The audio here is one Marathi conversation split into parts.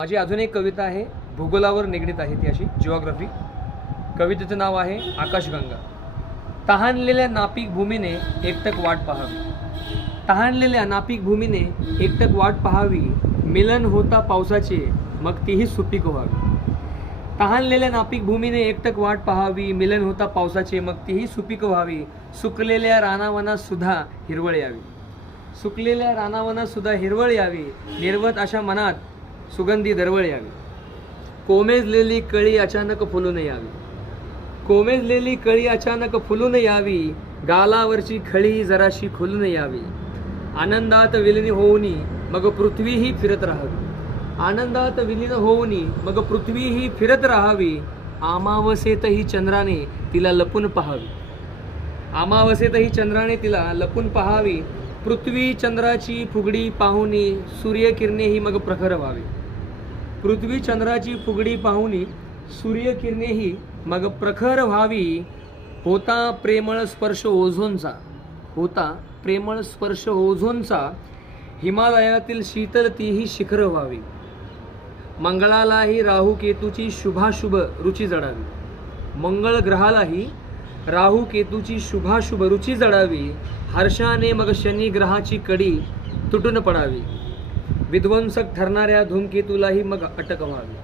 माझी अजून एक कविता आहे, भूगोलावर निगडीत आहे ती अशी जिओग्राफी. कवितेचं नाव आहे आकाशगंगा. तहानलेल्या नापीक भूमीने एकटक वाट पाहावी. तहानलेल्या नापीक भूमीने एकटक वाट पाहावी. मिलन होता पावसाचे मग तीही सुपीक व्हावी. तहानलेल्या नापीक भूमीने एकटक वाट पाहावी. मिलन होता पावसाचे मग तीही सुपीक व्हावी. सुकलेल्या रानावनात सुद्धा हिरवळ यावी. सुकलेल्या रानावनात सुद्धा हिरवळ यावी. निर्वत अशा मनात सुगंधी दरवळ यावी. कोमेजलेली कळी अचानक फुलून यावी. कोमेजलेली कळी अचानक फुलून यावी. गालावरची खळी जराशी खुलून यावी. आनंदात विलीन होऊनी मग पृथ्वीही फिरत राहावी. आनंदात विलीन होऊनी मग पृथ्वीही फिरत राहावी. अमावस्येतही चंद्राने तिला लपून पाहावी. अमावस्येतही चंद्राने तिला लपून पाहावी. पृथ्वी चंद्राची फुगडी पाहुनी सूर्यकिरणेही मग प्रखर व्हावी. पृथ्वी चंद्राची फुगडी पाहुनी सूर्यकिरणेही मग प्रखर व्हावी. होता प्रेमळ स्पर्श ओझोनचा. होता प्रेमळ स्पर्श ओझोनचा. हिमालयातील शीतल तीही शिखर व्हावी. मंगळालाही राहू केतूची शुभाशुभ रुची जडावी. मंगळ ग्रहालाही राहू केतूची शुभाशुभ रुची जडावी. हर्षाने मग शनी ग्रहाची कडी तुटून पडावी. विध्वंसक ठरणाऱ्या धूमकेतूलाही मग अटक व्हावी.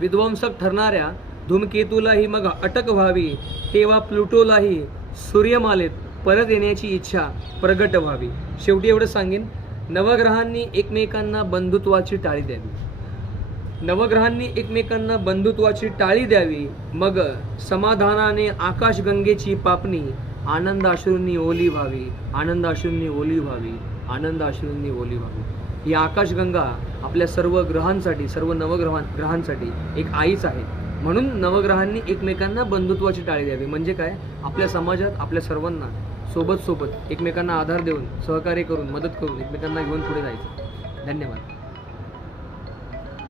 विध्वंसक ठरणाऱ्या धूमकेतूलाही मग अटक व्हावी. तेव्हा प्लुटोलाही सूर्यमालेत परत येण्याची इच्छा प्रगट व्हावी. शेवटी एवढं सांगेन, नवग्रहांनी एकमेकांना बंधुत्वाची टाळी द्यावी. नवग्रहांनी एकमेकांना बंधुत्वाची टाळी द्यावी. मग समाधानाने आकाशगंगेची पापणी आनंद अश्रूंनी ओली व्हावी. आनंद अश्रूंनी ओली व्हावी. आनंद अश्रूंनी ओली व्हावी. ही आकाशगंगा आपल्या सर्व ग्रहांसाठी, सर्व नवग्रहांसाठी एक आईच आहे. म्हणून नवग्रहांनी एकमेकांना बंधुत्वाची टाळी द्यावी. म्हणजे काय, आपल्या समाजात आपल्या सर्वांना सोबत एकमेकांना आधार देऊन, सहकार्य करून, मदत करून एकमेकांना घेऊन पुढे जायचं. धन्यवाद.